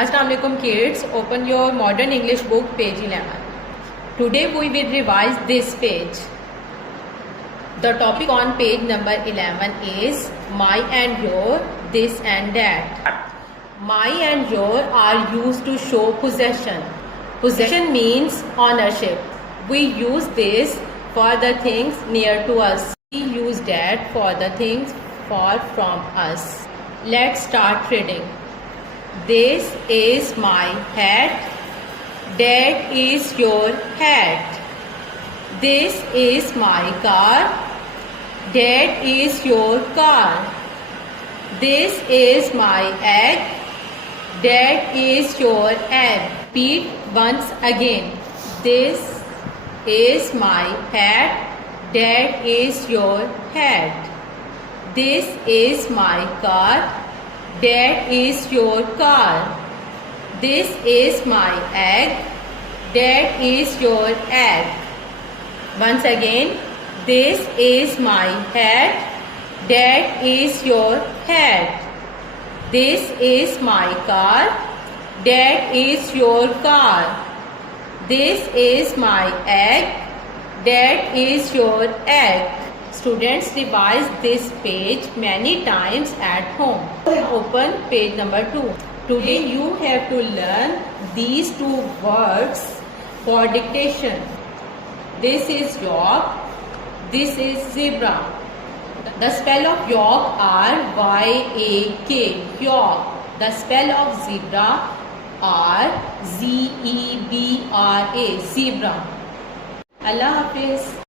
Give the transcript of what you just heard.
Assalamu alaikum kids, open your modern English book page 11. Today we will revise this page. The topic on page number 11 is my and your, this and that. My and your are used to show possession. Possession means ownership. We use this for the things near to us. We use that for the things far from us. Let's start reading. This is my hat. That is your hat. This is my car. That is your car. This is my egg. That is your egg. Repeat once again. This is my hat. That is your hat. This is my car. That is your car. This is my egg. That is your egg. Once again. This is my hat. That is your hat. This is my car. That is your car. This is my egg. That is your egg. Students, revise this page many times at home. Open page number 2. Today you have to learn these two words for dictation. This is yak. This is zebra. The spell of yak are Y-A-K. Yak. The spell of zebra are Z-E-B-R-A. Zebra. Allah Hafiz.